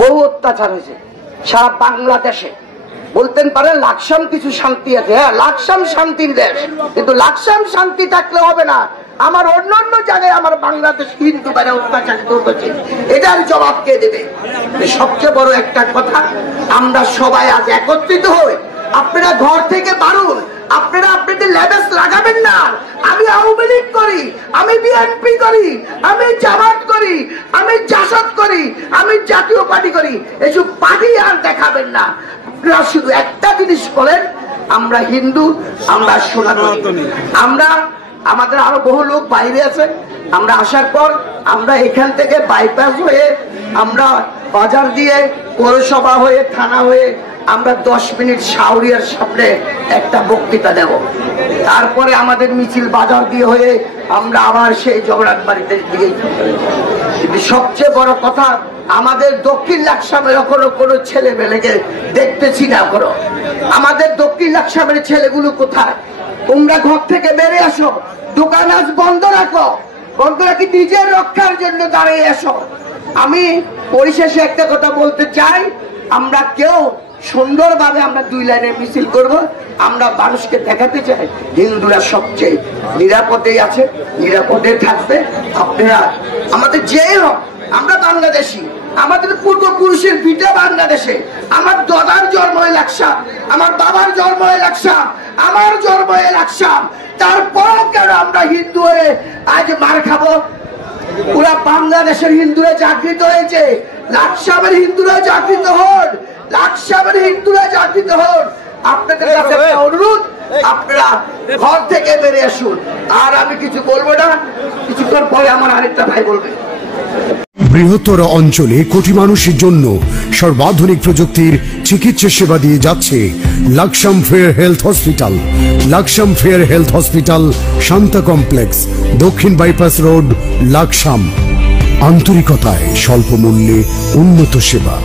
বহু অত্যাচার হয়েছে সারা বাংলাদেশে। বলতেন পারে লাকসাম কিছু শান্তি আছে, হ্যাঁ লাকসাম শান্তির দেশ, কিন্তু লাকসাম শান্তি থাকলে হবে না। আমার অন্য অন্য জায়গায় আমার বাংলাদেশ হিন্দু বাইরে অত্যাচারিত হচ্ছে, এটার জবাব কে দেবে? সবচেয়ে বড় একটা কথা, আমরা সবাই আজ একত্রিত হই। আপনারা ঘর থেকে বাড়ুন, আপনারা আপনাদের লেবেস লাগাবেন না। আমি আওয়ামী লীগ করি, আমি বিএনপি করি, আমি জামাত করি, আমি জাসদ করি, আমি জাতীয় পার্টি করি, এইসব পার্টি আর দেখাবেন না। আপনারা শুধু একটা জিনিস বলেন, আমরা হিন্দু, আমরা সনাতনী। আমরা আমাদের আরো বহু লোক বাইরে আছে। আমরা আসার পর আমরা এখান থেকে বাইপাস হয়ে, আমরা বাজার দিয়ে, পৌরসভা হয়ে, থানা হয়ে, আমরা 10 মিনিট শাওরিয়ার সামনে একটা বক্তৃতা দেব। তারপরে আমাদের মিছিল বাজার দিয়ে হয়ে আমরা আবার সেই জগন্নাথ বাড়িতে দিকে। কিন্তু সবচেয়ে বড় কথা, আমাদের দক্ষিণ লাকসামের এখনো কোনো ছেলে মেয়েকে দেখতেছি না। এখনো আমাদের দক্ষিণ লাকসামের ছেলেগুলো কোথায়? তোমরা ঘর থেকে বেরিয়ে আসো, দোকান আজ বন্ধ রাখো, বন্ধ রাখি নিজের রক্ষার জন্য দাঁড়িয়ে আসো। আমি পরিশেষে একটা কথা বলতে চাই, আমরা কেউ সুন্দরভাবে আমরা 2 লাইনের মিছিল করব। আমরা মানুষকে দেখাতে চাই হিন্দুরা সবচেয়ে নিরাপদে আছে, নিরাপদে থাকবে। আপনারা আমাদের যে হোক, আমরা বাংলাদেশি, আমাদের পূর্বপুরুষের ভিটা বাংলাদেশে। আমার দাদার জন্ম হয় লাকসাম, আমার বাবার জন্ম হয় লাকসাম, আমার জন্ম হয় লাকসাম। তারপরও কেন আমরা হিন্দু হয়ে আজ মার খাবো? পুরা বাংলাদেশের হিন্দুরা জাগৃত হয়েছে, লাকসামের হিন্দুরা জাগৃত হন, লাকসামের হিন্দুরা জাগৃত হন। আপনাদের কাছে একটা অনুরোধ, আপনারা ঘর থেকে বেরিয়ে আসুন। আর আমি কিছু বলবো না, কিছুক্ষণ পরে আমার আরেকটা ভাই বলবে। বৃহত্তর অঞ্চলে কোটি মানুষের জন্য সর্বাধুনিক প্রযুক্তির চিকিৎসা সেবা দিয়ে যাচ্ছে Laksam fair health hospital. Laksam fair health hospital, Shanta complex, দক্ষিণ বাইপাস রোড, লাকসাম। আন্তরিকতায় স্বল্প মূল্যে উন্নত সেবা।